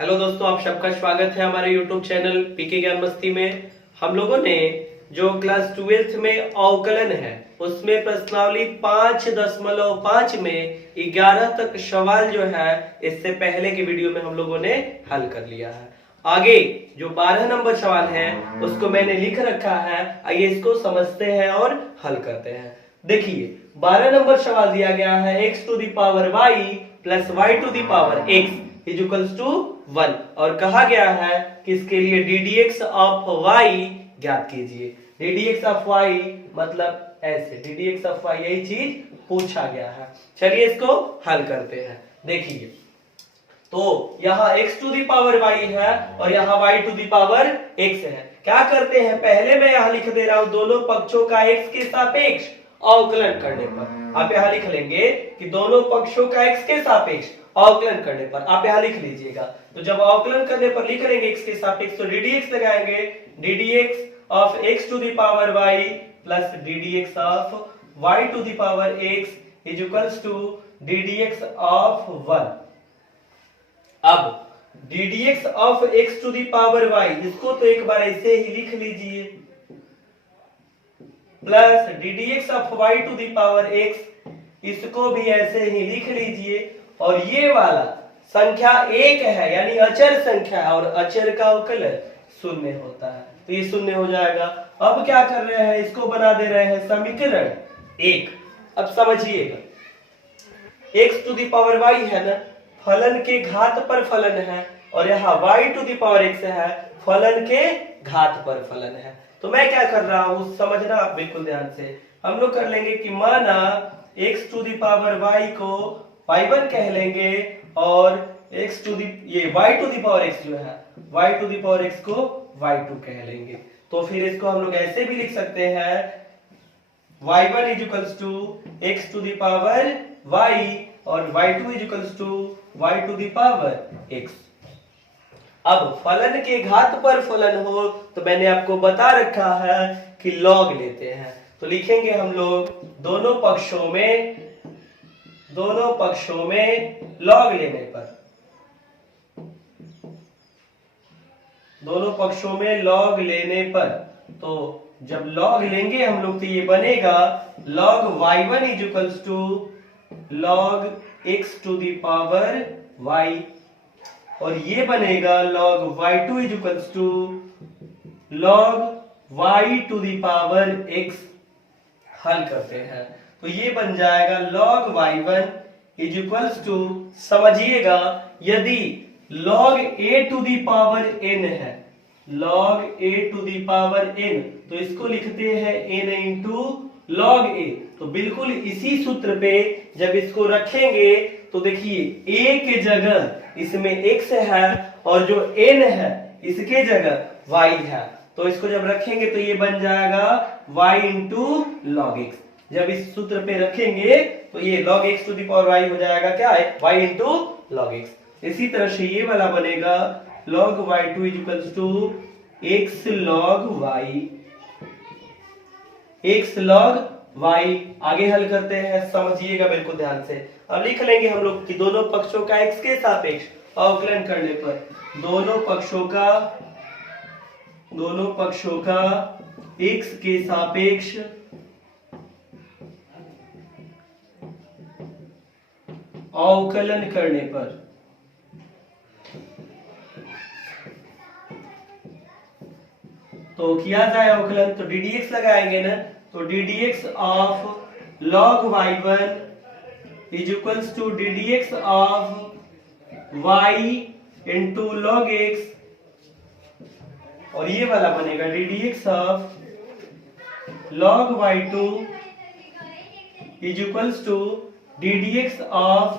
Hello दोस्तों, आप सबका स्वागत है हमारे YouTube चैनल पीके ज्ञान मस्ती में। हम लोगों ने जो क्लास 12th में अवकलन है उसमें प्रश्नावली 5.5 में 11 तक सवाल जो है इससे पहले की वीडियो में हम लोगों ने हल कर लिया है। आगे जो 12 नंबर सवाल है उसको मैंने लिख रखा है, आइए इसको समझते हैं और हल करते हैं। देखिए 12 नंबर सवाल दिया गया है x to the power y plus y to the power x is equals to 1 और कहा गया है कि इसके लिए ddx ऑफ y ज्ञात कीजिए। ddx ऑफ y मतलब ऐसे ddx ऑफ y यही चीज पूछा गया है। चलिए इसको हल करते हैं। देखिए तो यहाँ x to the power y है और यहाँ y to the power x है। क्या करते हैं, पहले मैं यहाँ लिख दे रहा हूं दोनों पक्षों का x के सापेक्ष अवकलन करने पर। आप यहाँ लिख लेंगे कि दोनों पक्षों का x के सापेक्ष अवकलन करने पर, आप यहाँ लिख लीजिएगा। तो जब अवकलन करने पर लिख लेंगे x के सापेक्ष तो ddx लगाएंगे, ddx of x to the power y plus ddx of y to the power x is equals to ddx of 1। अब ddx of x to the power y इसको तो एक बार ऐसे ही लिख लीजिए, plus ddx of y to the power x इसको भी ऐसे ही लिख लीजिए। और ये वाला संख्या एक है यानी अचर संख्या है और अचर का अवकलन शून्य होता है तो ये शून्य हो जाएगा। अब क्या कर रहे हैं, इसको बना दे रहे हैं समीकरण 1। अब समझिएगा x to the power y है ना, फलन के घात पर फलन है और यहाँ y to the power x है, फलन के घात पर फलन है। तो मैं क्या कर रहा हूं समझना आप बिल्कुल ध्यान से। हम लोग कर लेंगे कि माना x to the power y को y1 कह लेंगे और x टू दी ये y to the power x जो है y to the power x को y2 कह लेंगे। तो फिर इसको हम लोग ऐसे भी लिख सकते हैं y1 is equals to x to the power y और y2 is equals to y to the power x। अब फलन के घात पर फलन हो तो मैंने आपको बता रखा है कि लॉग लेते हैं। तो लिखेंगे हम लोग दोनों पक्षों में लॉग लेने पर, दोनों पक्षों में लॉग लेने पर तो जब लॉग लेंगे हम लोग तो ये बनेगा log y1 is equals to log x to the power y और ये बनेगा log y2 is equals to log y to the power x। हल करते हैं तो ये बन जाएगा log y1 is equals to, समझिएगा यदि log a to the power n है, log a to the power n तो इसको लिखते हैं n इंटू log a। तो बिल्कुल इसी सूत्र पे जब इसको रखेंगे तो देखिए a के जगह इसमें x है और जो n है इसके जगह y है, तो इसको जब रखेंगे तो ये बन जाएगा y इंटू log x। जब इस सूत्र पे रखेंगे तो ये log x to the power y हो जाएगा क्या है y इंटू log x। इसी तरह से ये वाला बनेगा log y2 is equals to x log y, x log y। आगे हल करते हैं, समझिएगा बिल्कुल ध्यान से। अब लिख लेंगे हम लोग कि दोनों पक्षों का x के सापेक्ष अवकलन करने पर दोनों पक्षों का x के सापेक्ष अवकलन करने पर तो किया जाए अवकलन तो ddx लगाएंगे ना, तो ddx of log y1 is equals to ddx of y into log x और ये वाला बनेगा ddx of log y2 is equals to ddx of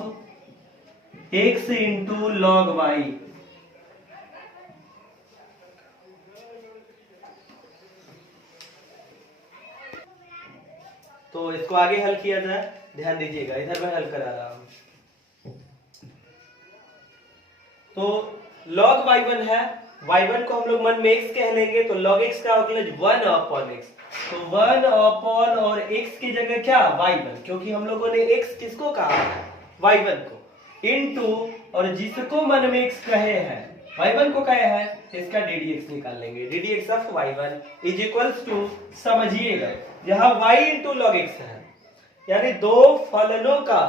x into log y। तो इसको आगे हल किया जाए, ध्यान दीजिएगा इधर मैं हल करा रहा हूं। तो log y1 है, y1 को हम लोग मन में x कह लेंगे तो log x का अवकलन 1 अपॉन x, तो 1 अपॉन और x की जगह क्या y1, क्योंकि हम लोगों ने x किसको कहा है y1 को, इनटू, और जिसको मन में x कहे हैं, y1 को कहे हैं, इसका ddx निकाल लेंगे। ddx of y1 is equals to, समझिएगा यहाँ y इंटू लॉग x है, यानी दो फलनों का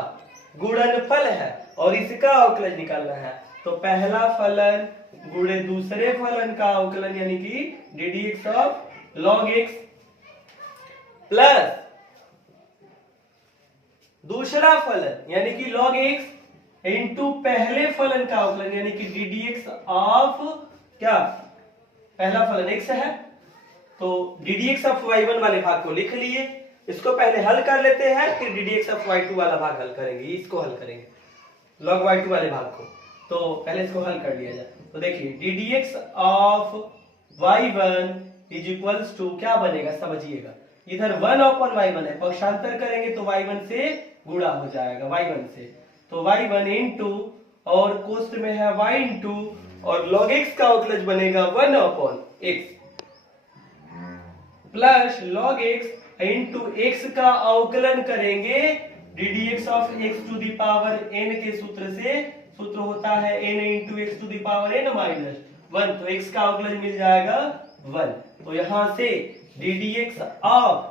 गुणनफल है और इसका अवकलज निकालना है। तो पहला फलन गुणे दूसरे फलन का अवकलन यानी कि ddx of log x plus दूसरा फलन यानी कि log x इंटू पहले फलन का अवकलन यानी कि ddx ऑफ क्या, पहला फलन x है तो ddx ऑफ y1 वाले भाग को लिख लिए, इसको पहले हल कर लेते हैं, फिर ddx ऑफ y2 वाला भाग हल करेंगे, इसको हल करेंगे log y2 वाले भाग को। तो पहले इसको हल कर लिया जाए। तो देखिए ddx of y1 is equals to क्या बनेगा, समझिएगा इधर 1/y1 है, पक्षांतर करेंगे तो y1 से गुणा हो जाएगा, y1 से, तो y1 इंटू और कोष्ठ में है y इंटू और log x का अवकलज बनेगा 1/x plus log x into x का अवकलन करेंगे ddx of x to the power n के सूत्र से, सूत्र होता है n into x to the power n minus 1, तो x का अवकलज मिल जाएगा 1। तो यहां से ddx ऑफ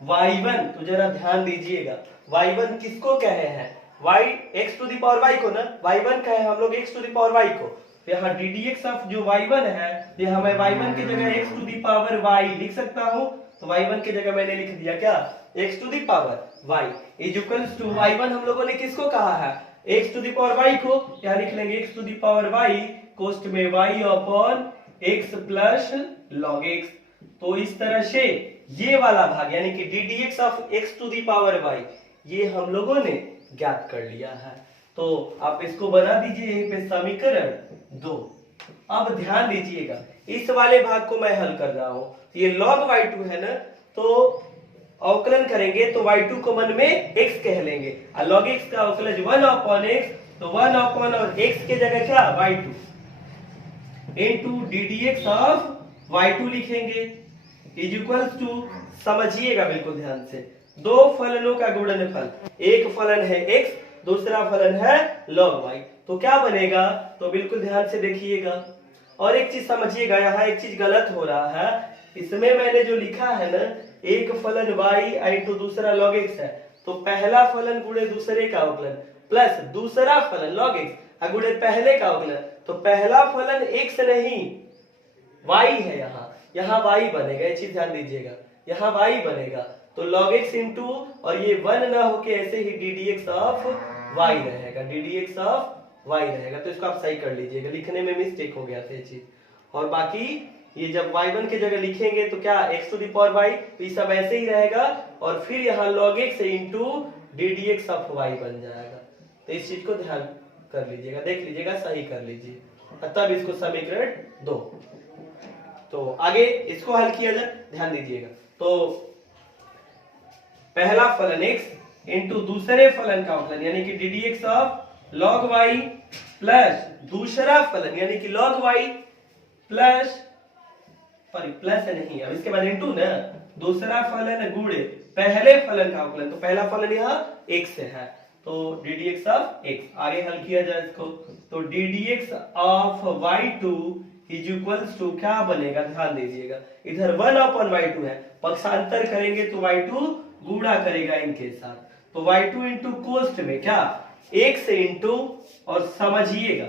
y1, तो जरा ध्यान दीजिएगा y1 किसको कहे हैं, y x to the power y को ना, y1 कहे हम लोग x to the power y को, तो यहाँ ddx ऑफ जो y1 है ये हमें y1 की जगह x to the power y लिख सकता हूं, तो y1 की जगह मैंने लिख दिया क्या, x to the power y is equals to y1 हम लोगों ने किसको कहा है, x to the power y को, यहाँ लिख लेंगे x to the power y कोष्ठ में y upon x plus log x। तो इस तरह से ये वाला भाग यानी कि ddx of x to the power y ये हम लोगों ने ज्ञात कर लिया है। तो आप इसको बना दीजिए यहीं पे समीकरण 2। अब ध्यान दीजिएगा इस वाले भाग को मैं हल कर रहा हूं, ये log y2 है ना, तो अवकलन करेंगे तो y2 को मन में x कह लेंगे और log x का अवकलज 1/x, तो 1 और x के जगह क्या y2 into ddx of y2 लिखेंगे इज इक्वल्स टू, समझिएगा बिल्कुल ध्यान से, दो फलनों का गुणनफल, एक फलन है x दूसरा फलन है log y, तो क्या बनेगा, तो बिल्कुल ध्यान से देखिएगा। और एक चीज समझिएगा, यहाँ एक चीज गलत हो रहा है, इसमें मैंने जो लिखा है ना एक फलन y इंटू दूसरा log x है, तो पहला फलन गुणे दूसरे का अवकलन प्लस दूसरा फलन log x गुणे पहले का अवकलन, तो पहला फलन x नहीं y है, यहाँ y बनेगा, ये चीज ध्यान दीजिएगा, यहाँ y बनेगा, तो log x इंटू और ये 1 ना होके ऐसे ही ddx ऑफ y रहेगा, ddx ऑफ y रहेगा। तो इसको आप सही कर लीजिएगा, लिखने में मिस्टेक हो गया था ये चीज। और बाकी ये जब y1 की जगह लिखेंगे तो क्या x to the power y, तो ये सब ऐसे ही रहेगा और फिर यहाँ log x into ddx of y बन जाएगा। तो इस चीज को ध्यान कर लीजिएगा, देख लीजिएगा, सही कर लीजिए, तब इसको समीकरण 2। तो आगे इसको हल किया जाए, ध्यान दीजिएगा। तो पहला फलन x इंटू दूसरे फलन का अवकलन यानी कि ddx of log y plus दूसरा फलन यानी कि log y plus, sorry plus है नहीं, अब इसके बाद इंटू ना, दूसरा फलन गुणे पहले फलन का अवकलन, तो पहला फलन यहाँ x है, तो ddx ऑफ x। आगे हल किया जाए इसको, तो ddx of y2 is equals to क्या बनेगा, ध्यान दीजिएगा इधर 1/y2 है, पक्षांतर करेंगे तो y2 गुणा करेगा इनके साथ, तो y2 इंटू कोष्ठ में क्या x इंटू और समझिएगा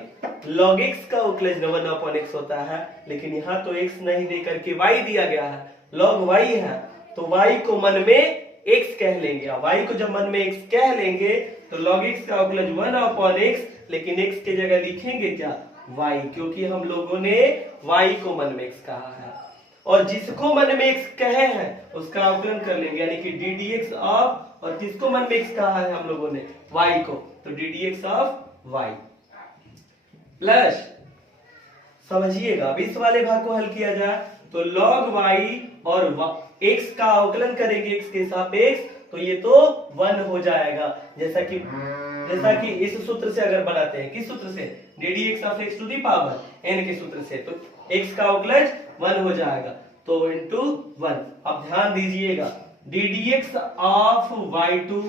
log x का अवकलज 1/x होता है, लेकिन यहाँ तो x नहीं दे करके y दिया गया है, log y है, तो y को मन में x कह लेंगे, y को जब मन में x कह लेंगे तो log x का अवकलज 1/x, लेकिन x के जगह लिखेंगे क्या y, क्योंकि हम लोगों ने y को मन में x कहा है और जिसको मन में x कहे हैं उसका अवकलन कर लेंगे यानी कि ddx ऑफ, और जिसको मन में x कहा है हम लोगों ने y को, तो ddx ऑफ y प्लस, समझिएगा अब इस वाले भाग को हल किया जाए तो log y और x का अवकलन करेंगे x के सापेक्ष, तो ये तो 1 हो जाएगा, जैसा कि इस सूत्र से अगर बनाते हैं, किस सूत्र से, ddx of x to the power n के सूत्र से, तो x का अवकलज 1 हो जाएगा, तो इंटू 1। अब ध्यान दीजिएगा ddx ऑफ y2,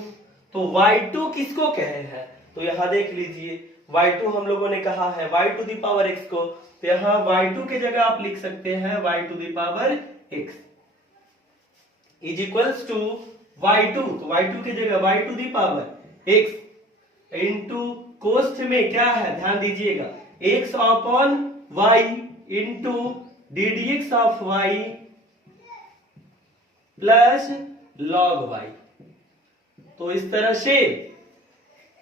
तो y2 किसको कहे हैं, तो यहाँ देख लीजिए y2 हम लोगों ने कहा है y to the power x को, तो यहाँ y2 की जगह आप लिख सकते हैं y to the power x is equals to y2, तो y2 की जगह y to the power x into कोष्ठ में क्या है ध्यान दीजिएगा x upon y into d D x of y plus log y। तो इस तरह से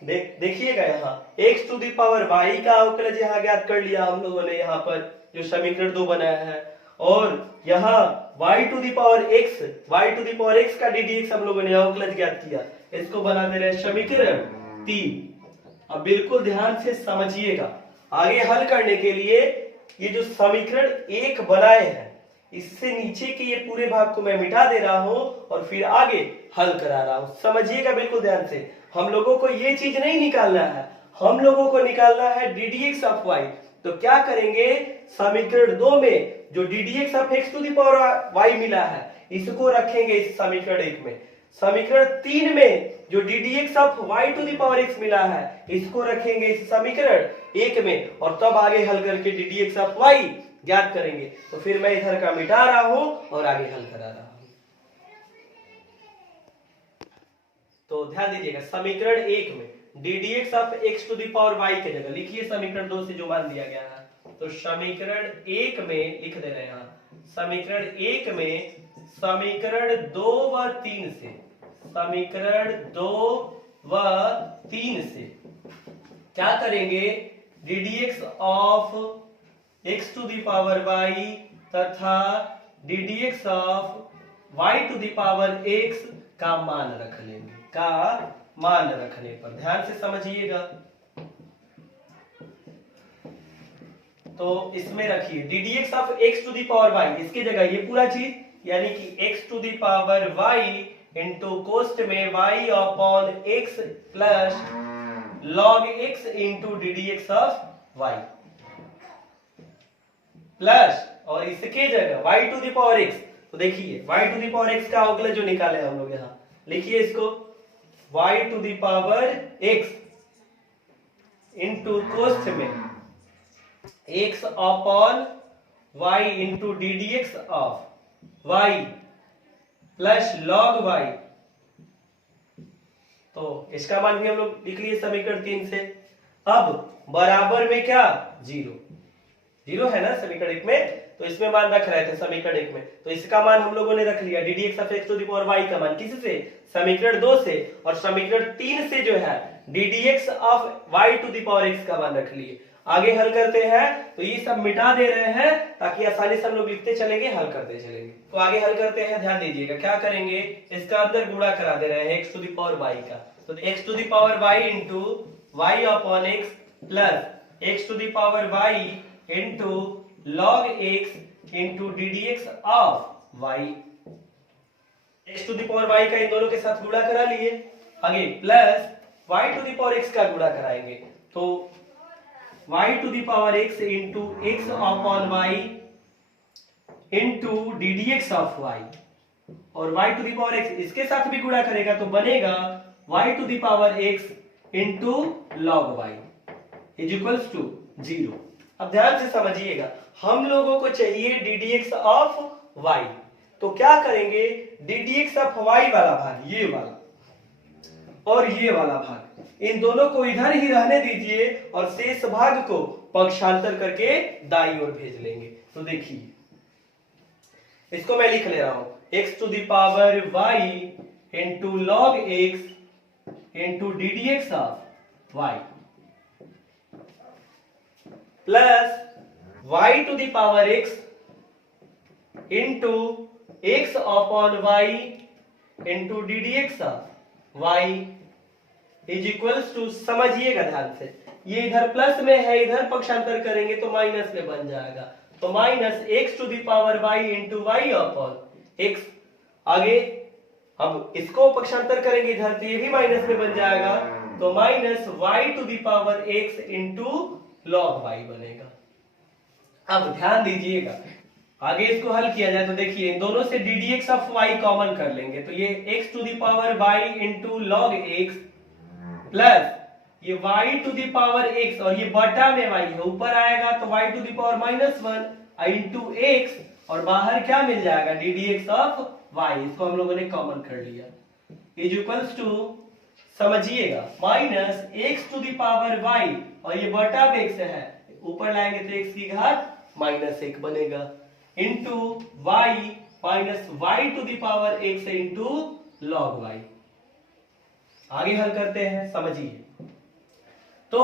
देखिएगा यहाँ x to the power y का अवकलज यहाँ ज्ञात कर लिया हम लोगों ने, यहाँ पर जो समीकरण 2 बनाया है, और यहाँ y to the power x का डी डी एक्स हम लोगों ने अवकलज ज्ञात किया, इसको बना दे रहे समीकरण 3। अब बिल्कुल ध्यान से समझिएगा, आगे हल करने के लिए ये जो समीकरण 1 बनाए हैं इससे नीचे के ये पूरे भाग को मैं मिटा दे रहा हूं और फिर आगे हल करा रहा हूं। समझिएगा बिल्कुल ध्यान से, हम लोगों को ये चीज नहीं निकालना है, हम लोगों को निकालना है d D x of y. तो क्या करेंगे, समीकरण 2 में जो d D x of x to the power y मिला है इसको रखेंगे इस समीकरण 1 में, समीकरण 3 में जो d D x of Y to the power x मिला है इसको रखेंगे इस समीकरण 1 में, और तब आगे हल करके d D x of y ज्ञात करेंगे। तो फिर मैं इधर का मिटा रहा हूं और आगे हल करा रहा हूं। तो ध्यान दीजिएगा समीकरण 1 में d D x of x to the power y के जगह लिखिए समीकरण 2 से जो मान दिया गया है, तो समीकरण 1 में लिख दे रहे हैं, समीकरण 1 में समीकरण 2 व 3 से, समीकरण 2 व 3 से क्या करेंगे, D D x of x to the power Y तथा D D x of Y to the power x का मान रख लेंगे, का मान रखने पर ध्यान से समझिएगा। तो इसमें रखिए d D x of x to the power y, इसकी जगह ये पूरा चीज यानी कि x to the power y into कोष्ठ में y upon x plus log x into d D x of y plus, और इसके जगह y to the power x, तो देखिए y to the power x का अवकलज जो निकाले हम लोग यहाँ लिखिए इसको y to the power x into कोष्ठ में x upon y into d D x of y plus log y। तो इसका मान भी हम लोग लिख लिए समीकरण 3 से। अब बराबर में क्या, 0 है ना समीकरण 1 में, तो इसमें मान रख रहे थे समीकरण 1 में, तो इसका मान हम लोगों ने रख लिया d D x of x to the power y का मान किससे, समीकरण 2 से, और समीकरण 3 से जो है d D x of Y to the power x का मान रख लिए। आगे हल करते हैं तो ये सब मिटा दे रहे हैं ताकि आसानी से हम लोग लिखते चलेंगे, हल करते चलेंगे। तो आगे हल करते हैं, ध्यान दीजिएगा क्या करेंगे, इसका अंदर गुणा करा दे रहे हैं x to the power y का, तो x to the power y into y upon x plus x to the power y into log x into d D x of y, x to the power y का इन दोनों के साथ गुणा करा लिए, आगे plus y to the power x का गुणा कराएंगे, तो y to the power x into x upon y into d D x of y, और y to the power x इसके साथ भी गुणा करेगा तो बनेगा y to the power x into log y is equals to 0। अब ध्यान से समझिएगा, हम लोगों को चाहिए d D x of y, तो क्या करेंगे, D D x of y वाला भाग ये वाला और ये वाला भाग, इन दोनों को इधर ही रहने दीजिए और शेष भाग को पक्षांतर करके दाईं ओर भेज लेंगे। तो देखिए इसको मैं लिख ले रहा हूं, x to the power y into log x into d D x of y plus y to the power x into x upon y into d D x of y is equals to, समझिएगा ध्यान से, ये इधर plus में है, इधर पक्षांतर करेंगे तो माइनस में बन जाएगा, तो minus x to the power y into y upon x, आगे अब इसको पक्षांतर करेंगे इधर तो ये भी माइनस में बन जाएगा, तो minus y to the power x into log y बनेगा। अब ध्यान दीजिएगा, आगे इसको हल किया जाए तो देखिए इन दोनों से d D x of y common कर लेंगे, तो ये x to the power y into log x plus ये y to the power x और ये बटा में y है, ऊपर आएगा तो y to the power -1 into x और बाहर क्या मिल जाएगा d D x of y। इसको हम लोगों ने कॉमन कर लिया इज इक्वल्स टू, समझिएगा, minus x to the power y और ये बटा में x है, ऊपर लाएंगे तो x की घात -1 बनेगा into y minus y to the power x into log y। आगे हल करते हैं, समझिए। तो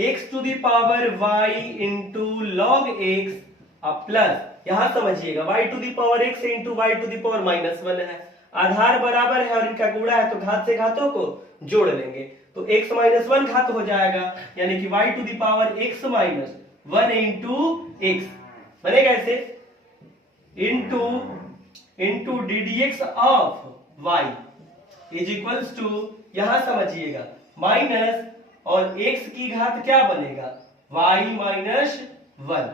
x to the power y into log x अब प्लस, यहां समझिएगा y to the power x into y to the power -1 है, आधार बराबर है और इनका गुणा है तो घात से घातों को जोड़ लेंगे तो x -1 घात हो जाएगा, यानी कि y to the power x -1 into x बनेगा ऐसे into d D x of y is equals to, यहां समझिएगा, माइनस और x की घात क्या बनेगा y -1,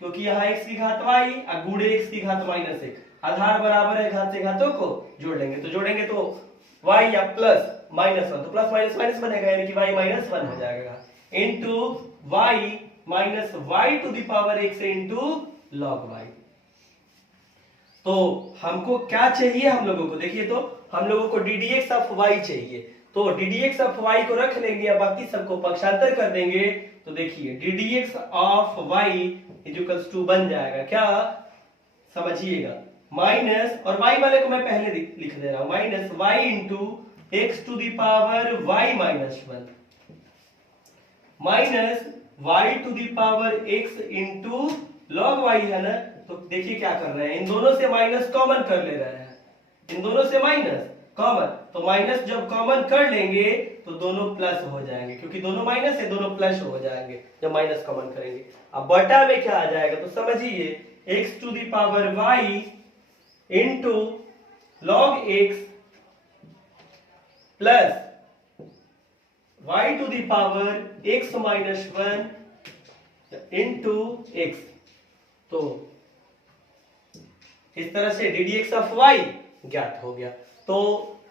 क्योंकि यहाँ x की घात y और गुणे x की घात -1, आधार बराबर है, घात से घातों को जोड़ लेंगे तो y या प्लस -1 तो प्लस माइनस माइनस बनेगा, यानी कि y -1 हो जाएगा into y minus y to the power x into log y। तो हमको क्या चाहिए, हम लोगों को देखिए, तो हम लोगों को D D x of y चाहिए, तो D D x of y को रख लेंगे या बाकी सबको पक्षांतर कर देंगे तो देखिए d D x of y is equals to बन जाएगा क्या, समझिएगा, माइनस और y वाले को मैं पहले लिख दे रहा हूं, minus y into x to the power y -1 minus y to the power x into log y है ना। तो देखिए क्या कर रहे हैं, इन दोनों से माइनस कॉमन कर ले रहे हैं, इन दोनों से माइनस कॉमन, तो माइनस जब कॉमन कर लेंगे तो दोनों प्लस हो जाएंगे, क्योंकि दोनों माइनस है, दोनों प्लस हो जाएंगे जब माइनस कॉमन करेंगे। अब बटा में क्या आ जाएगा, तो समझिए x to the power y into log x plus y to the power x -1 into x। तो इस तरह से d D x of y ज्ञात हो गया। तो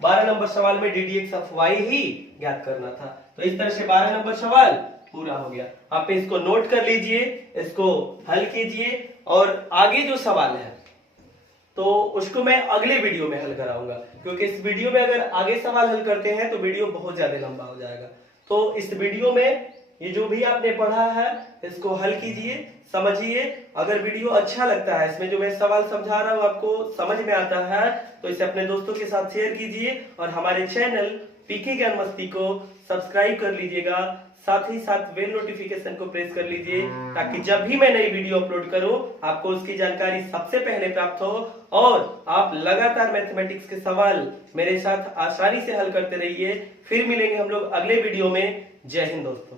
12 नंबर सवाल में d D x of y ही ज्ञात करना था। तो इस तरह से 12 नंबर सवाल पूरा हो गया। आप इसको नोट कर लीजिए, इसको हल कीजिए और आगे जो सवाल है तो उसको मैं अगले वीडियो में हल कराऊंगा, क्योंकि इस वीडियो में अगर आगे सवाल हल करते हैं तो वीडियो बहुत ज्यादा लंबा हो जाएगा। तो इस वीडियो में ये जो भी आपने पढ़ा है इसको हल कीजिए, समझिए। अगर वीडियो अच्छा लगता है, इसमें जो मैं सवाल समझा रहा हूँ आपको समझ में आता है, तो इसे अपने दोस्तों के साथ शेयर कीजिए और हमारे चैनल पीके ज्ञान मस्ती को सब्सक्राइब कर लीजिएगा। साथ ही साथ बेल नोटिफिकेशन को प्रेस कर लीजिए, ताकि जब भी मैं नई वीडियो अपलोड करूं आपको उसकी जानकारी सबसे पहले प्राप्त हो और आप लगातार मैथमेटिक्स के सवाल मेरे साथ आसानी से हल करते रहिए। फिर मिलेंगे हम लोग अगले वीडियो में। जय हिंद दोस्तों।